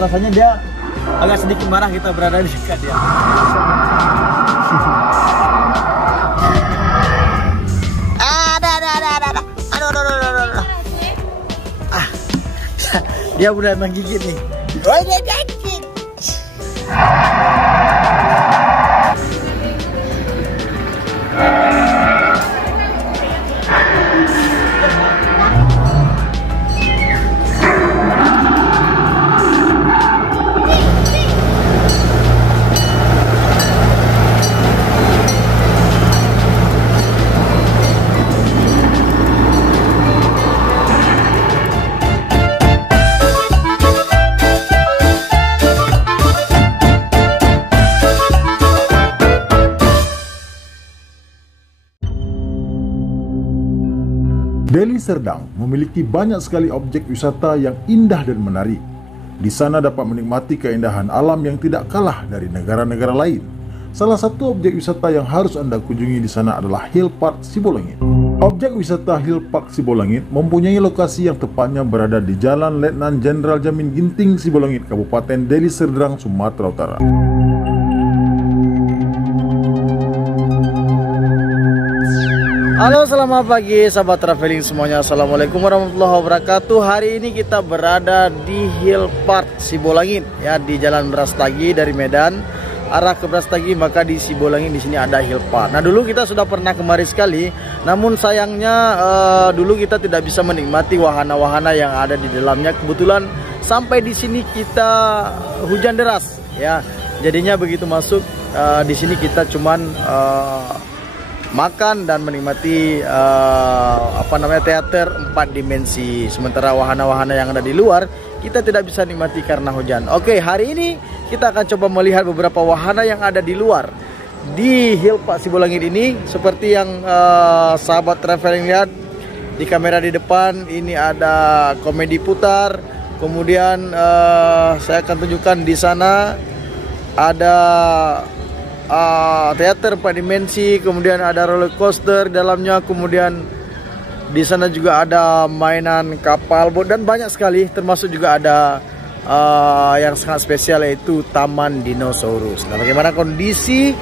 rasanya dia agak sedikit marah kita berada di dekat dia. Aduh. Dia udah menggigit nih. Oh, dia gigit. Deli Serdang memiliki banyak sekali objek wisata yang indah dan menarik. Di sana dapat menikmati keindahan alam yang tidak kalah dari negara-negara lain. Salah satu objek wisata yang harus Anda kunjungi di sana adalah Hill Park Sibolangit. Objek wisata Hill Park Sibolangit mempunyai lokasi yang tepatnya berada di Jalan Letnan Jenderal Jamin Ginting, Sibolangit, Kabupaten Deli Serdang, Sumatera Utara. Halo, selamat pagi sahabat traveling semuanya. Assalamualaikum warahmatullahi wabarakatuh. Hari ini kita berada di Hill Park Sibolangit ya, di Jalan Brastagi dari Medan arah ke Brastagi, maka di Sibolangit di sini ada Hill Park. Nah, dulu kita sudah pernah kemari sekali, namun sayangnya dulu kita tidak bisa menikmati wahana-wahana yang ada di dalamnya. Kebetulan sampai di sini kita hujan deras ya. Jadinya begitu masuk di sini kita cuman makan dan menikmati teater 4 dimensi. Sementara wahana-wahana yang ada di luar kita tidak bisa nikmati karena hujan. Oke, hari ini kita akan coba melihat beberapa wahana yang ada di luar di Hill Park Sibolangit ini. Seperti yang sahabat traveling lihat di kamera di depan, ini ada komedi putar. Kemudian saya akan tunjukkan di sana ada teater 4 dimensi, kemudian ada roller coaster dalamnya, kemudian di sana juga ada mainan kapal boat dan banyak sekali, termasuk juga ada yang sangat spesial yaitu Taman Dinosaurus. Nah, bagaimana kondisi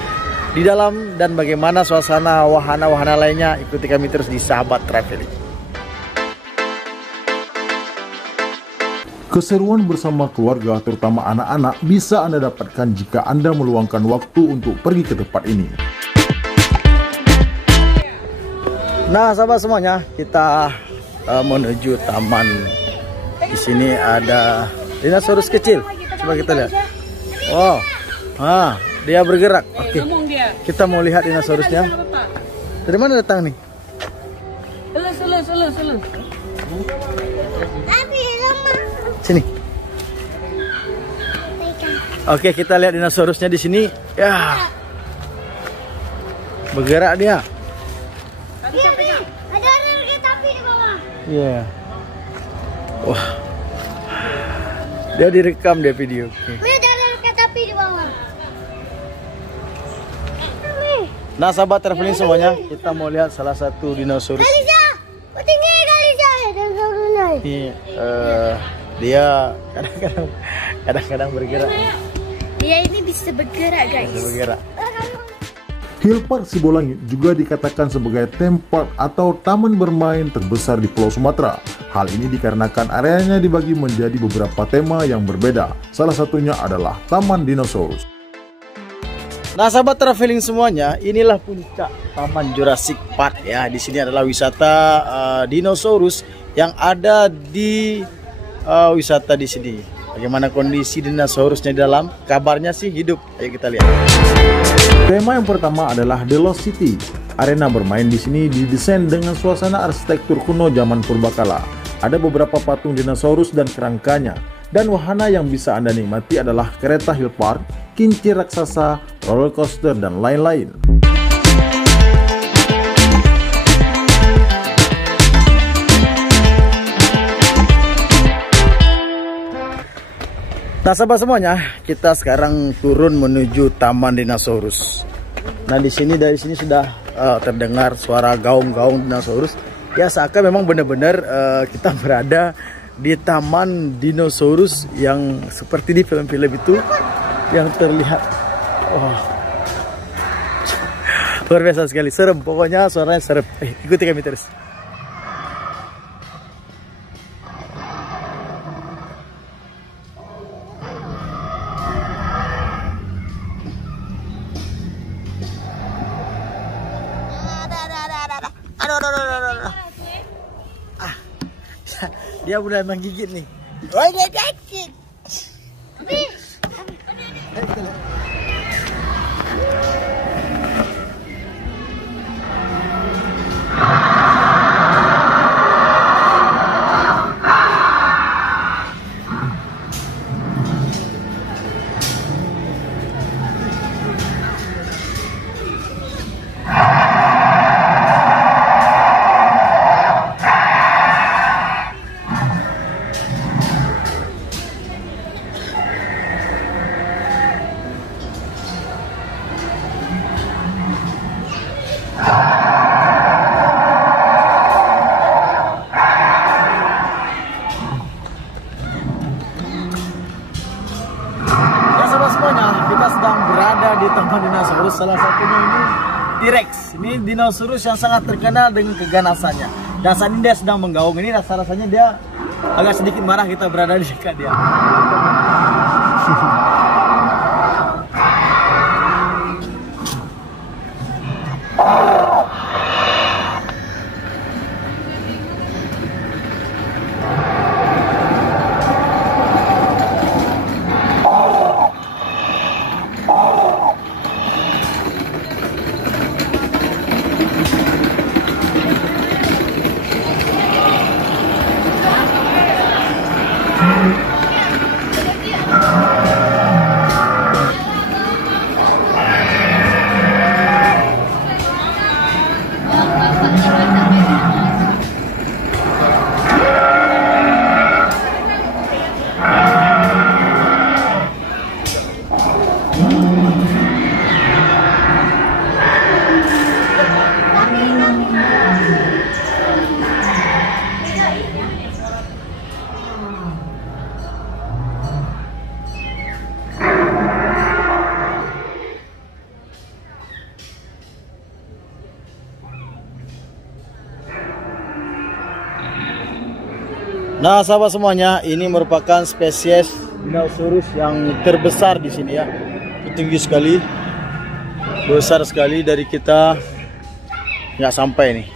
di dalam dan bagaimana suasana wahana-wahana lainnya, ikuti kami terus di Sahabat Traveling. Keseruan bersama keluarga, terutama anak-anak, bisa Anda dapatkan jika Anda meluangkan waktu untuk pergi ke tempat ini. Nah, sahabat semuanya, kita menuju taman. Di sini ada dinosaurus kecil. Coba kita lihat. Wow, dia bergerak. Oke, kita mau lihat dinosaurusnya. Dari mana datang nih? Sini. Oke, kita lihat dinosaurusnya di sini. Ya, bergerak dia. Ada kereta api di bawah. Iya. Wah, dia direkam dia video. Ada kereta api di bawah. Nah, sahabat traveling semuanya, kita mau lihat salah satu dinosaurus. Kalisa, tinggi Kalisa ya dinosaurusnya. Dia kadang-kadang bergerak. Dia ini bisa bergerak, guys. Bisa bergerak. Hill Park Sibolangit juga dikatakan sebagai theme park atau taman bermain terbesar di Pulau Sumatera. Hal ini dikarenakan areanya dibagi menjadi beberapa tema yang berbeda. Salah satunya adalah Taman Dinosaurus. Nah, sahabat traveling semuanya, inilah puncak Taman Jurassic Park ya. Di sini adalah wisata dinosaurus yang ada di wisata di sini. Bagaimana kondisi dinosaurusnya di dalam? Kabarnya sih hidup. Ayo kita lihat. Tema yang pertama adalah The Lost City. Arena bermain di sini didesain dengan suasana arsitektur kuno zaman purbakala. Ada beberapa patung dinosaurus dan kerangkanya. Dan wahana yang bisa Anda nikmati adalah kereta Hill Park, kincir raksasa, roller coaster, dan lain-lain. Nah, sahabat semuanya, kita sekarang turun menuju Taman Dinosaurus. Nah, dari sini sudah terdengar suara gaung-gaung dinosaurus. Ya, seakan memang benar-benar kita berada di taman dinosaurus yang seperti di film-film itu yang terlihat. Wah, luar biasa sekali, serem. Pokoknya suaranya serem. Ikuti kami terus. Dia udah menggigit nih. Oh, dia gigit. Kita sedang berada di taman dinosaurus, salah satunya ini T-Rex. Ini dinosaurus yang sangat terkenal dengan keganasannya. Dan saat ini dia sedang menggaung. Ini rasa-rasanya dia agak sedikit marah kita berada di dekat dia. Nah, sahabat semuanya, ini merupakan spesies dinosaurus yang terbesar di sini ya. Tinggi sekali, besar sekali, dari kita nggak sampai nih.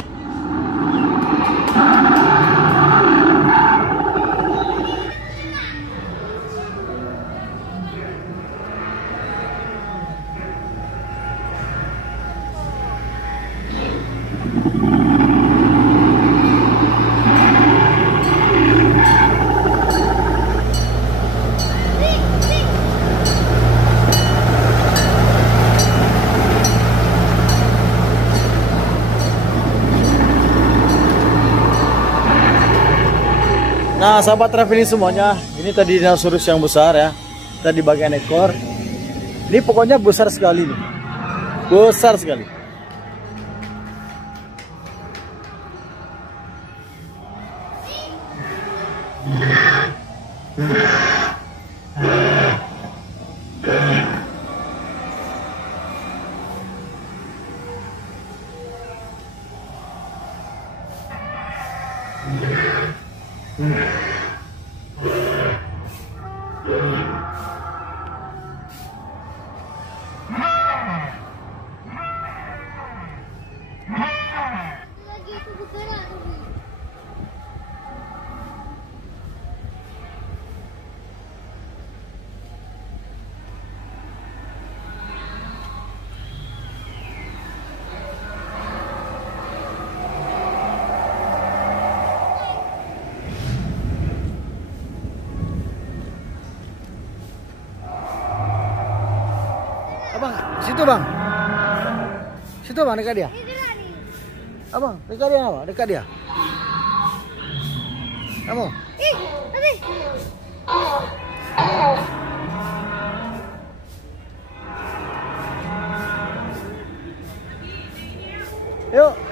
Nah, sahabat traveling semuanya, ini tadi dinosaurus yang besar ya. Tadi bagian ekor. Ini pokoknya besar sekali nih. Besar sekali. Abang, situ bang. Situ bang, dekat dia. Abang, dekat dia apa? Dekat dia. Kamu. Yuk.